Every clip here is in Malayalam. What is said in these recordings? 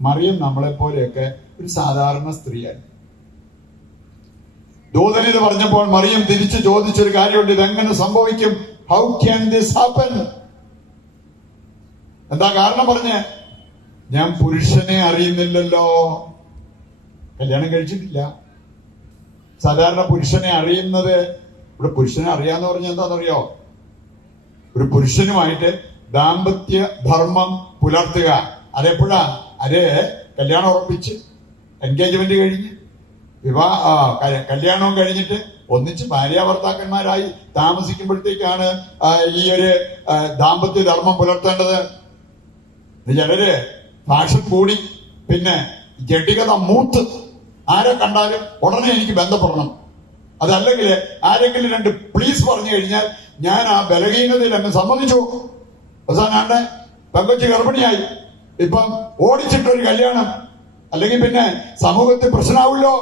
മറിയം നമ്മളെ പോലെയൊക്കെ ഒരു സാധാരണ സ്ത്രീയാണ് ദൂതൻ പറഞ്ഞപ്പോൾ മറിയം തിരിച്ചു ചോദിച്ചൊരു കാര്യമുണ്ട് ഇതെങ്ങനെ സംഭവിക്കും? ഹൗ ക്യാൻ ദിസ് ഹാപ്പൻ എന്താ കാരണം പറഞ്ഞ്? ഞാൻ പുരുഷനെ അറിയുന്നില്ലല്ലോ. കല്യാണം കഴിച്ചിട്ടില്ല. സാധാരണ പുരുഷനെ അറിയുന്നത് ഇവിടെ പുരുഷനെ അറിയാന്ന് പറഞ്ഞ എന്താണെന്നറിയോ? ഒരു പുരുഷനുമായിട്ട് ദാമ്പത്യ ധർമ്മം പുലർത്തുക. അതെപ്പോഴാ? അത് കല്യാണം ഉറപ്പിച്ച് എൻഗേജ്മെന്റ് കഴിഞ്ഞ് വിവാഹ കല്യാണവും കഴിഞ്ഞിട്ട് ഒന്നിച്ച് ഭാര്യാഭർത്താക്കന്മാരായി താമസിക്കുമ്പോഴത്തേക്കാണ് ആ, ഈ ഒരു ദാമ്പത്യ ധർമ്മം പുലർത്തേണ്ടത്. ചിലര് ഫാഷൻ കൂടി പിന്നെ ജഡികത മൂത്ത് ആരെ കണ്ടാലും ഉടനെ എനിക്ക് ബന്ധപ്പെടണം. അതല്ലെങ്കിൽ ആരെങ്കിലും രണ്ട് പ്ലീസ് പറഞ്ഞു കഴിഞ്ഞാൽ ഞാൻ ആ ബലഹീനതയിൽ അങ്ങ് സമ്മതിച്ചു അവസാനാണ്ട് പെങ്കൊച്ച് ഗർഭിണിയായി. ഇപ്പം ഓടിച്ചിട്ടൊരു കല്യാണം അല്ലെങ്കിൽ പിന്നെ സമൂഹത്തിൽ പ്രശ്നമാവുമല്ലോ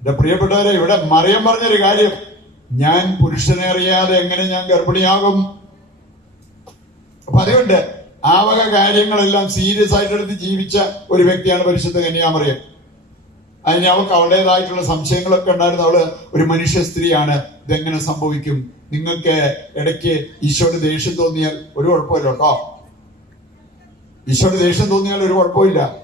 എന്റെ പ്രിയപ്പെട്ടവരെ ഇവിടെ മറിയം പറഞ്ഞൊരു കാര്യം. ഞാൻ പുരുഷനെ അറിയാതെ എങ്ങനെ ഞാൻ ഗർഭിണിയാകും? അപ്പൊ അതുകൊണ്ട് ആ വക കാര്യങ്ങളെല്ലാം സീരിയസ് ആയിട്ട് എടുത്ത് ജീവിച്ച ഒരു വ്യക്തിയാണ് പരിശുദ്ധ കന്യാമറിയം. അതിന് അവൾക്ക് അവളുടേതായിട്ടുള്ള സംശയങ്ങളൊക്കെ ഉണ്ടായിരുന്നു. അവൾ ഒരു മനുഷ്യ സ്ത്രീയാണ്. ഇതെങ്ങനെ സംഭവിക്കും? നിങ്ങൾക്ക് ഇടയ്ക്ക് ഈശോയുടെ ദേഷ്യം തോന്നിയാൽ ഒരു കുഴപ്പമില്ല കേട്ടോ. ഈശോയുടെ ദേഷ്യം തോന്നിയാൽ ഒരു കുഴപ്പമില്ല.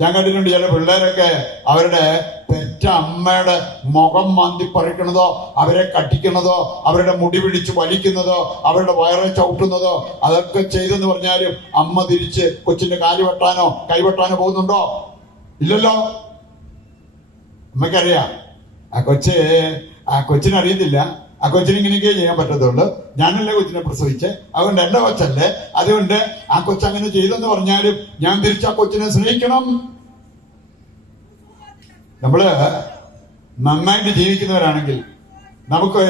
ഞാൻ കണ്ടിട്ടുണ്ട് ചില പിള്ളേരൊക്കെ അവരുടെ തെറ്റ അമ്മയുടെ മുഖം മാന്തി പറിക്കണതോ അവരെ കട്ടിക്കണതോ അവരുടെ മുടി പിടിച്ച് വലിക്കുന്നതോ അവരുടെ വയറെ ചവിട്ടുന്നതോ അതൊക്കെ ചെയ്തെന്ന് പറഞ്ഞാലും അമ്മ തിരിച്ച് കൊച്ചിന്റെ കാലി വെട്ടാനോ കൈവെട്ടാനോ പോകുന്നുണ്ടോ? ഇല്ലല്ലോ. അമ്മയ്ക്കറിയാം. ആ കൊച്ച് ആ കൊച്ചിനറിയത്തില്ല. ആ കൊച്ചിന് ഇങ്ങനെയൊക്കെ ചെയ്യാൻ പറ്റത്തുള്ളൂ. ഞാനല്ലേ കൊച്ചിനെ പ്രസവിച്ച്? അതുകൊണ്ട് എന്റെ കൊച്ചല്ലേ? അതുകൊണ്ട് ആ കൊച്ച് അങ്ങനെ ചെയ്തെന്ന് പറഞ്ഞാലും ഞാൻ തിരിച്ച് ആ കൊച്ചിനെ സ്നേഹിക്കണം. നമ്മൾ നന്നായിട്ട് ജീവിക്കുന്നവരാണെങ്കിൽ നമുക്ക്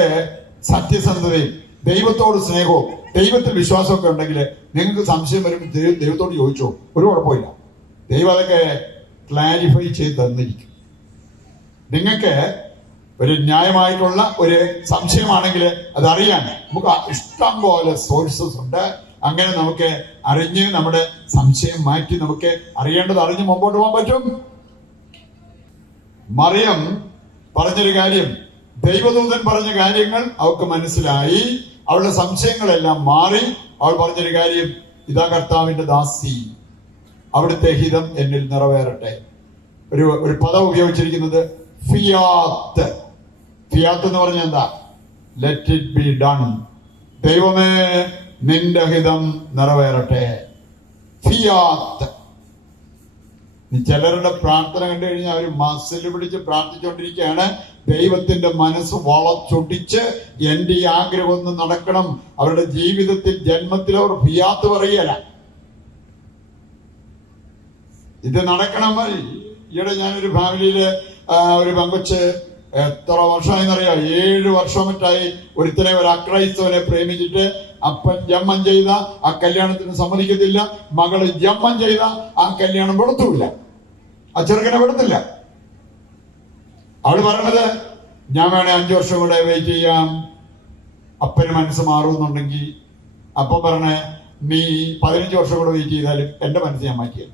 സത്യസന്ധതയും ദൈവത്തോട് സ്നേഹവും ദൈവത്തിൽ വിശ്വാസമൊക്കെ ഉണ്ടെങ്കിൽ നിങ്ങൾക്ക് സംശയം വരുമ്പോൾ ദൈവം ദൈവത്തോട് ചോദിച്ചോ? ഒരു കുഴപ്പമില്ല. ദൈവം അതൊക്കെ ക്ലാരിഫൈ ചെയ്ത് തന്നിരിക്കും. നിങ്ങൾക്ക് ഒരു ന്യായമായിട്ടുള്ള ഒരു സംശയമാണെങ്കിൽ അതറിയാൻ നമുക്ക് ഇഷ്ടം പോലെ സോഴ്സസ് ഉണ്ട്. അങ്ങനെ നമുക്ക് അറിഞ്ഞ് നമ്മുടെ സംശയം മാറ്റി നമുക്ക് അറിയേണ്ടത് അറിഞ്ഞ് മുമ്പോട്ട് പോകാൻ പറ്റും. മറിയം പറഞ്ഞൊരു കാര്യം ദൈവദൂതൻ പറഞ്ഞ കാര്യങ്ങൾ അവൾക്ക് മനസ്സിലായി അവളുടെ സംശയങ്ങളെല്ലാം മാറി അവൾ പറഞ്ഞൊരു കാര്യം ഇതാ കർത്താവിന്റെ ദാസി അവിടുത്തെ ഹിതം എന്നിൽ നിറവേറട്ടെ. ഒരു ഒരു പദം ഉപയോഗിച്ചിരിക്കുന്നത് ഫിയാത്ത്. ഫിയാത്ത് എന്ന് പറഞ്ഞ എന്താ? ലെറ്റ് ഇറ്റ് ബി ഡൺ ദൈവമേ നിന്റെ ഹിതം നിറവേറട്ടെ. ഫിയാത്ത്. ചിലരുടെ പ്രാർത്ഥന കണ്ടു കഴിഞ്ഞാൽ അവർ മസിൽ പിടിച്ച് പ്രാർത്ഥിച്ചുകൊണ്ടിരിക്കുകയാണ് ദൈവത്തിന്റെ മനസ്സ് വളച്ചൊടിച്ച് എന്റെ ഈ ആഗ്രഹം ഒന്ന് നടക്കണം. അവരുടെ ജീവിതത്തിൽ ജന്മത്തിൽ അവർ ഫിയാത്ത് പറയല ഇത് നടക്കണം ഈയിടെ ഞാനൊരു ഫാമിലിയിൽ ഒരു പങ്കുച്ച് എത്ര വർഷമായെന്നറിയാം ഏഴ് വർഷം മറ്റായി ഒരുത്തനെ ഒരു അക്രൈസ്തവനെ പ്രേമിച്ചിട്ട് അപ്പൻ ജമ്മം ചെയ്ത ആ കല്യാണത്തിന് സമ്മതിക്കത്തില്ല. മകൾ ജമ്മം ചെയ്ത ആ കല്യാണം പെടുത്തുമില്ല ആ ചെറുക്കനെ വെളുത്തില്ല. അവൾ പറയണത് ഞാൻ വേണേ അഞ്ചു വർഷം കൂടെ വെയിറ്റ് ചെയ്യാം. അപ്പന് മനസ്സ് മാറുമെന്നുണ്ടെങ്കിൽ അപ്പം പറഞ്ഞേ നീ പതിനഞ്ച് വർഷം കൂടെ വെയിറ്റ് ചെയ്താലും എന്റെ മനസ്സ് ഞാൻ മാറ്റിയ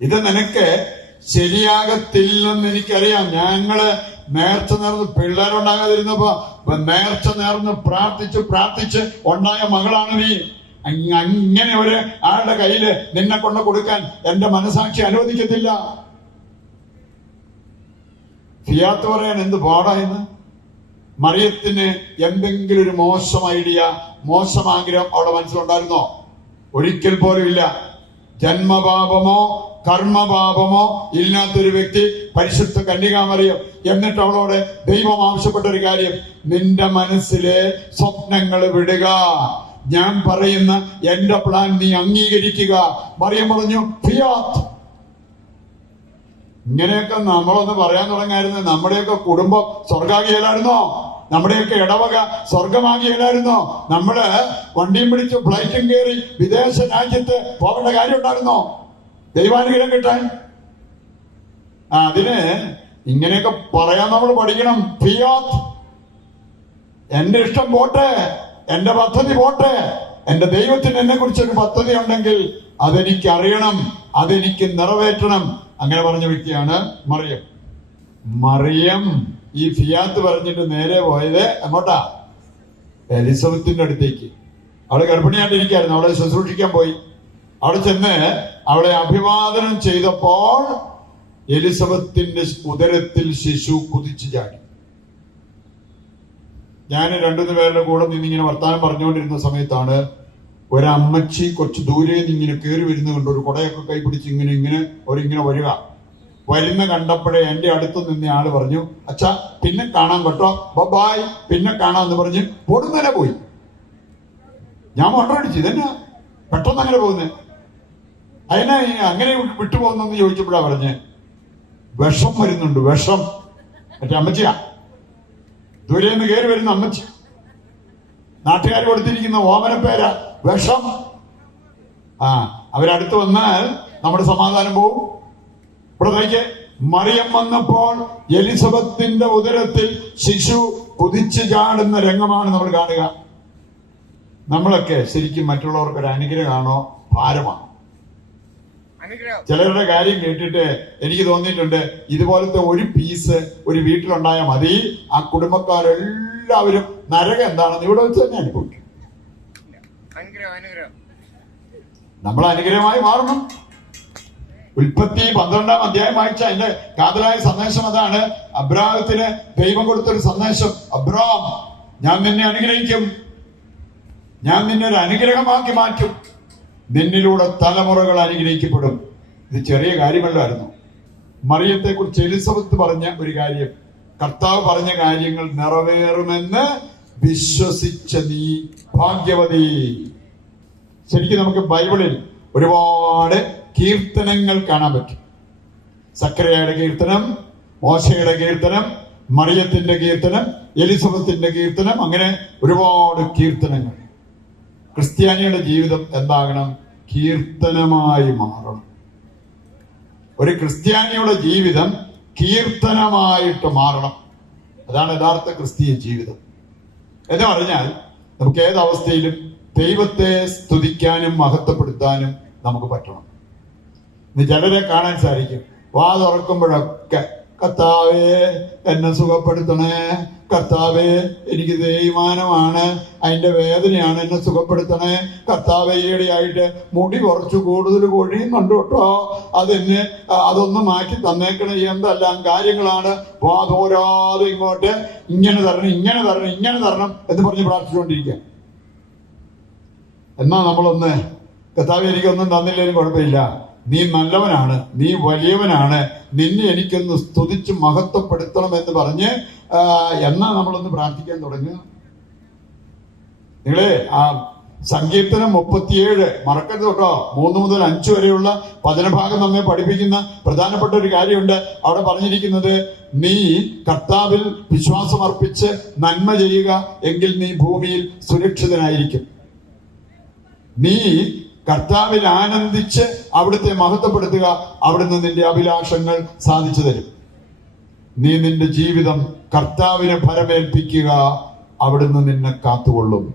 ഇത് നിനക്ക് ശരിയാകത്തില്ലെന്ന് എനിക്കറിയാം. ഞങ്ങൾ നേർച്ച നേർന്ന് പിള്ളേരുണ്ടാകാതിരുന്നപ്പോ നേർച്ച നേർന്ന് പ്രാർത്ഥിച്ച് പ്രാർത്ഥിച്ച് ഉണ്ടായ മകളാണ് നീ. അങ് അങ്ങനെ ഒരു ആളുടെ കയ്യിൽ നിന്നെ കൊണ്ട് കൊടുക്കാൻ എന്റെ മനസാക്ഷി അനുവദിക്കത്തില്ല. ഫിയാത്ത് പറയാൻ എന്ത് പാടായെന്ന് മറിയത്തിന് എന്തെങ്കിലും ഒരു മോശം ഐഡിയ മോശം ആഗ്രഹം അവളുടെ മനസ്സിലുണ്ടായിരുന്നോ? ഒരിക്കൽ പോലും ഇല്ല. ജന്മപാപമോ കർമ്മപാപമോ ഇല്ലാത്തൊരു വ്യക്തി പരിശുദ്ധ കന്യകാമറിയം എന്നിട്ട് അവളോട് ദൈവം ആവശ്യപ്പെട്ട ഒരു കാര്യം നിന്റെ മനസ്സിലെ സ്വപ്നങ്ങൾ വിടുക. ഞാൻ പറയുന്ന എന്റെ പ്ലാൻ നീ അംഗീകരിക്കുക. മറിയം പറഞ്ഞു ഫിയാത്ത്. ഇങ്ങനെയൊക്കെ നമ്മളൊന്ന് പറയാൻ തുടങ്ങായിരുന്നു. നമ്മുടെയൊക്കെ കുടുംബം സ്വർഗാകിയല്ലായിരുന്നോ നമ്മുടെയൊക്കെ ഇടവക സ്വർഗമാകിയല്ലായിരുന്നോ നമ്മൾ വണ്ടിയും പിടിച്ച് ഫ്ലൈറ്റും കയറി വിദേശ രാജ്യത്ത് പോകേണ്ട കാര്യം ഉണ്ടായിരുന്നോ ദൈവാനുഗ്രഹം കിട്ടാൻ. അതിന് ഇങ്ങനെയൊക്കെ പറയാൻ നമ്മൾ പഠിക്കണം. ഫിയോത്ത്. എന്റെ ഇഷ്ടം പോട്ടെ. എന്റെ പദ്ധതി പോട്ടെ. എന്റെ ദൈവത്തിന് എന്നെ കുറിച്ച് ഒരു പദ്ധതി ഉണ്ടെങ്കിൽ അതെനിക്ക് അറിയണം അതെനിക്ക് നിറവേറ്റണം. അങ്ങനെ പറഞ്ഞ വ്യക്തിയാണ് മറിയം. മറിയം ഈ ഫിയാത്ത് പറഞ്ഞിട്ട് നേരെ പോയത് എങ്ങോട്ടാ? എലിസബത്തിന്റെ അടുത്തേക്ക്. അവൾ ഗർഭിണിയായിട്ടിരിക്കായിരുന്നു അവളെ ശുശ്രൂഷിക്കാൻ പോയി. അവിടെ ചെന്ന് അവളെ അഭിവാദനം ചെയ്തപ്പോൾ എലിസബത്തിന്റെ ഉദരത്തിൽ ശിശു കുതിച്ചു ചാടി. ഞാൻ രണ്ടുമൂന്ന് പേരുടെ കൂടെ നിന്നിങ്ങനെ വർത്താനം പറഞ്ഞുകൊണ്ടിരുന്ന സമയത്താണ് ഒരമ്മച്ചി കുറച്ച് ദൂരെ നിന്ന് ഇങ്ങനെ കയറി വരുന്ന കണ്ട് ഒരു കുടയൊക്കെ കൈപിടിച്ച് ഇങ്ങനെ ഇങ്ങനെ ഒരിങ്ങനെ വരിക. വരുന്ന കണ്ടപ്പോഴേ എന്റെ അടുത്ത് നിന്ന ആൾ പറഞ്ഞു അച്ഛാ പിന്നെ കാണാൻ കേട്ടോ ബബായ് പിന്നെ കാണാന്ന് പറഞ്ഞ് പൊടുന്നനെ പോയി. ഞാൻ മണ്ടടിച്ചു ഇതന്നെ? പെട്ടെന്ന് അങ്ങനെ പോകുന്നത് അതിനെ അങ്ങനെ വിട്ടുപോകുന്നെന്ന് ചോദിച്ചപ്പോഴാ പറഞ്ഞ്. വിഷം വരുന്നുണ്ട് വിഷം. മറ്റേ അമ്മച്ചിയാ? ദൂരെ നിന്ന് കയറി വരുന്ന അമ്മച്ചി. നാട്ടുകാർ കൊടുത്തിരിക്കുന്ന ഓമന പേരാ വിഷം. ആ അവരടുത്ത് വന്നാൽ നമ്മുടെ സമാധാനം പോവും. ഇവിടെ മറിയം വന്നപ്പോൾ എലിസബത്തിന്റെ ഉദരത്തിൽ ശിശു കുതിച്ചു ചാടുന്ന രംഗമാണ് നമ്മൾ കാണുക. നമ്മളൊക്കെ ശരിക്കും മറ്റുള്ളവർക്ക് ഒരു അനുഗ്രഹമാണോ? ഭാരമാണോ? ചിലരുടെ കാര്യം കേട്ടിട്ട് എനിക്ക് തോന്നിയിട്ടുണ്ട് ഇതുപോലത്തെ ഒരു പീസ് ഒരു വീട്ടിലുണ്ടായാൽ മതി. ആ കുടുംബക്കാരെല്ലാവരും നരകം എന്താണെന്ന് ഇവിടെ വെച്ച് തന്നെ അനുഭവിക്കും. നമ്മൾ അനുഗ്രഹമായി മാറണം. ഉൽപ്പത്തി പന്ത്രണ്ടാം അധ്യായം വായിച്ച അതിന്റെ കാതലായ സന്ദേശം അതാണ്. അബ്രാഹത്തിന് ദൈവം കൊടുത്തൊരു സന്ദേശം. അബ്രാം ഞാൻ നിന്നെ അനുഗ്രഹിക്കും. ഞാൻ നിന്നെ ഒരു അനുഗ്രഹമാക്കി മാറ്റും. നിന്നിലൂടെ തലമുറകൾ അനുഗ്രഹിക്കപ്പെടും. ഇത് ചെറിയ കാര്യമല്ലായിരുന്നു മറിയത്തെ കുറിച്ച് എലിസബത്ത് പറഞ്ഞ ഒരു കാര്യം കർത്താവ് പറഞ്ഞ കാര്യങ്ങൾ നിറവേറുമെന്ന് വിശ്വസിച്ച നീ ഭാഗ്യവതി. ശരിക്കും നമുക്ക് ബൈബിളിൽ ഒരുപാട് കീർത്തനങ്ങൾ കാണാൻ പറ്റും. സക്രയുടെ കീർത്തനം മോശയുടെ കീർത്തനം മറിയത്തിന്റെ കീർത്തനം എലിസബത്തിന്റെ കീർത്തനം അങ്ങനെ ഒരുപാട് കീർത്തനങ്ങൾ. ക്രിസ്ത്യാനിയുടെ ജീവിതം എന്താകണം? കീർത്തനമായി മാറണം. ഒരു ക്രിസ്ത്യാനിയുടെ ജീവിതം കീർത്തനമായിട്ട് മാറണം. അതാണ് യഥാർത്ഥ ക്രിസ്തീയ ജീവിതം. എന്ന് പറഞ്ഞാൽ നമുക്ക് ഏതവസ്ഥയിലും ദൈവത്തെ സ്തുതിക്കാനും മഹത്വപ്പെടുത്താനും നമുക്ക് പറ്റണം. ഇന്ന് ചിലരെ കാണാൻ സാധിക്കും. വാ തുറക്കുമ്പോഴൊക്കെ കർത്താവേ എന്നെ സുഖപ്പെടുത്തണേ. കർത്താവേ എനിക്ക് തേയ്മാനമാണ് അതിന്റെ വേദനയാണ് എന്നെ സുഖപ്പെടുത്തണേ. കർത്താവേ ഈയിടെയായിട്ട് മുടി കുറച്ച് കൂടുതൽ കൊഴിയുന്നുണ്ട് കേട്ടോ. അതെന്നെ അതൊന്നും മാറ്റി തന്നേക്കണേ. എന്തെല്ലാം കാര്യങ്ങളാണ്? വാ തോരാതെ ഇങ്ങോട്ട് ഇങ്ങനെ തരണം ഇങ്ങനെ തരണം ഇങ്ങനെ തരണം എന്ന് പറഞ്ഞ് പ്രാർത്ഥിച്ചുകൊണ്ടിരിക്കുക. എന്നാ നമ്മളൊന്ന് കർത്താവ് എനിക്കൊന്നും തന്നില്ലേലും കുഴപ്പമില്ല. നീ നല്ലവനാണ് നീ വലിയവനാണ് നിന്നെ എനിക്കൊന്ന് സ്തുതിച്ച് മഹത്വപ്പെടുത്തണം എന്ന് പറഞ്ഞ് എന്നാ നമ്മളൊന്ന് പ്രാർത്ഥിക്കാൻ തുടങ്ങി നിങ്ങളെ ആ സങ്കീർത്തനം മുപ്പത്തിയേഴ് മറക്കരുത് കേട്ടോ. മൂന്ന് മുതൽ അഞ്ച് വരെയുള്ള പതിനഭാഗം നമ്മെ പഠിപ്പിക്കുന്ന പ്രധാനപ്പെട്ട ഒരു കാര്യമുണ്ട് അവിടെ പറഞ്ഞിരിക്കുന്നത്. നീ കർത്താവിൽ വിശ്വാസം അർപ്പിച്ച് നന്മ ചെയ്യുക എങ്കിൽ നീ ഭൂമിയിൽ സുരക്ഷിതനായിരിക്കും. നീ കർത്താവിൽ ആനന്ദിച്ച് അവിടുത്തെ മഹത്വപ്പെടുത്തുക അവിടുന്ന് നിന്റെ അഭിലാഷങ്ങൾ സാധിച്ചു തരും. നീ നിന്റെ ജീവിതം കർത്താവിനെ ഫലമേൽപ്പിക്കുക അവിടുന്ന് നിന്നെ കാത്തുകൊള്ളും.